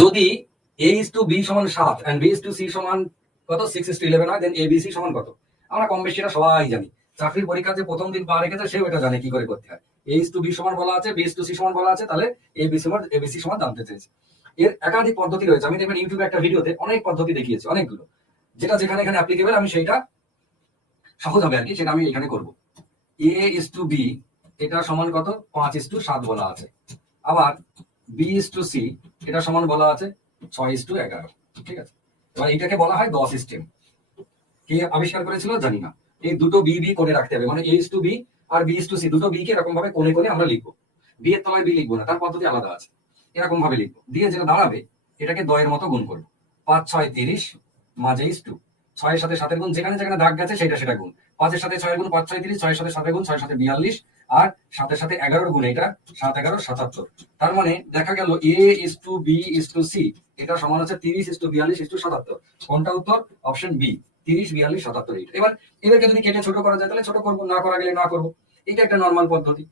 যদি a is to b সমান 7 and b is to c সমান কত 6:11 হয়, দেন abc সমান কত? আমরা কম বেশি এটা সবাই জানি। চাকরির পরীক্ষাতে প্রথম দিন পা রেখেছে সেও এটা জানে কি করে করতে হয়। a is to b সমান বলা আছে, b is to c সমান বলা আছে, তাহলে abc সমান জানতে চেয়েছে। এর একাধিক পদ্ধতি রয়েছে। আমি দেখবেন ইউটিউবে একটা ভিডিওতে অনেক পদ্ধতি দেখিয়েছি, অনেকগুলো। যেটা যেখানে এখানে অ্যাপ্লিকেবল আমি সেইটা সহজ হবে আর কি, সেটা আমি এখানে করব। a is to b এটা সমান কত? 5:7 বলা আছে। আবার b is to c এটা সমান বলা আছে 6:11। ঠিক আছে, এবার এটাকে বলা হয় গস সিস্টেম। কে আবিষ্কার করেছিল জানি না। এই দুটো বি বি করে রাখতে হবে, মানে a is to b আর b is to c দুটো বি কে এরকম ভাবে কোণে কোণে আমরা লিখবো। বি এর তলায় বি লিখবো না, তার পদ্ধতি আলাদা আছে। এরকম ভাবে লিখবো, দিয়ে যেটা দাঁড়াবে এটাকে দয়ের মতো গুণ করবো। 5 6 30 মাঝে is 2, 6 এর সাথে 7 এর গুণ, যেখানে যেখানে দাগ গেছে সেটা গুণ। 5 এর সাথে 6 এর গুণ 5 6 30, 6 এর সাথে 7 এর গুণ 6 এর সাথে 42, আর 7 এর সাথে 11 এর গুণ এটা 7 11 77। তার মানে দেখা গেল a is to b is to c এটা সমান হচ্ছে 30:42:77। কোনটা উত্তর? Option B, 30 42 77। এবার এদেরকে যদি কেটে ছোট করা যায় তাহলে ছোট করবো, না করা গেলে না করবো। এটা একটা নর্মাল পদ্ধতি।